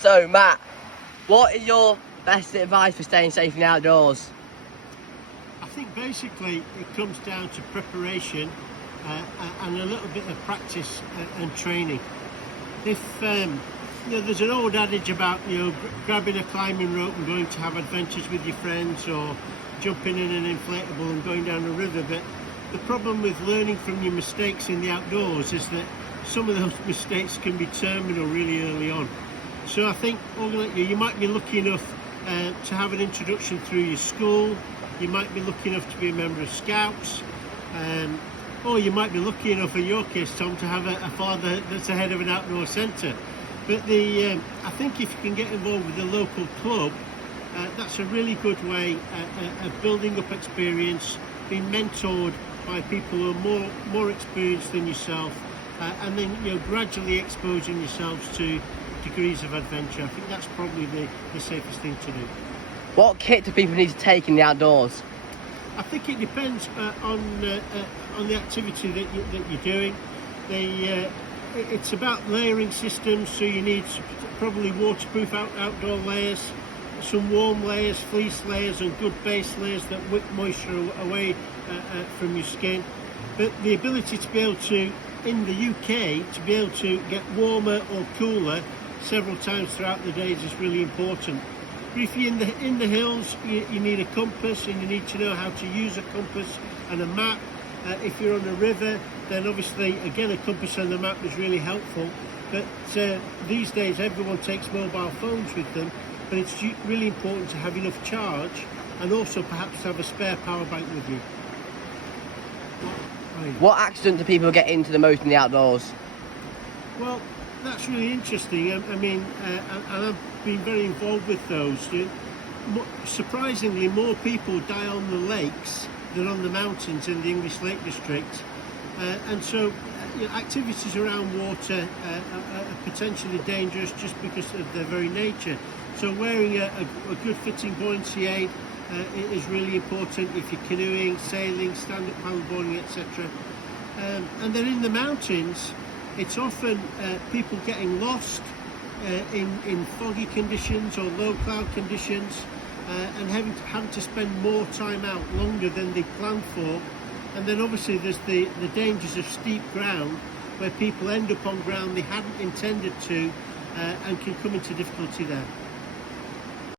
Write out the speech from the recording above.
So, Matt, what is your best advice for staying safe in the outdoors? I think basically it comes down to preparation and a little bit of practice and training. If there's an old adage about grabbing a climbing rope and going to have adventures with your friends, or jumping in an inflatable and going down a river, but the problem with learning from your mistakes in the outdoors is that some of those mistakes can be terminal really early on. So I think you might be lucky enough to have an introduction through your school. You might be lucky enough to be a member of Scouts, or you might be lucky enough, in your case, Tom, to have a father that's the head of an outdoor centre. But I think if you can get involved with the local club, that's a really good way of building up experience, being mentored by people who are more experienced than yourself, and then gradually exposing yourselves to degrees of adventure. I think that's probably the safest thing to do. What kit do people need to take in the outdoors? I think it depends on the activity that you're doing. It's about layering systems, so you need probably waterproof outdoor layers, some warm layers, fleece layers, and good base layers that wick moisture away from your skin. But the ability to be able to, in the UK, to be able to get warmer or cooler several times throughout the days is really important. But if you're in the hills, you need a compass, and you need to know how to use a compass and a map. If you're on a river, then obviously again a compass and a map is really helpful. But these days everyone takes mobile phones with them, but it's really important to have enough charge, and also perhaps have a spare power bank with you. What accident do people get into the most in the outdoors? Well, that's really interesting. I mean, and I've been very involved with those. Surprisingly, more people die on the lakes than on the mountains in the English Lake District. And so activities around water are potentially dangerous just because of their very nature. So wearing a good fitting buoyancy aid is really important if you're canoeing, sailing, stand-up paddleboarding, etc. And then in the mountains, it's often people getting lost in foggy conditions or low cloud conditions, and having to spend more time out, longer than they planned for. And then obviously there's the dangers of steep ground, where people end up on ground they hadn't intended to, and can come into difficulty there.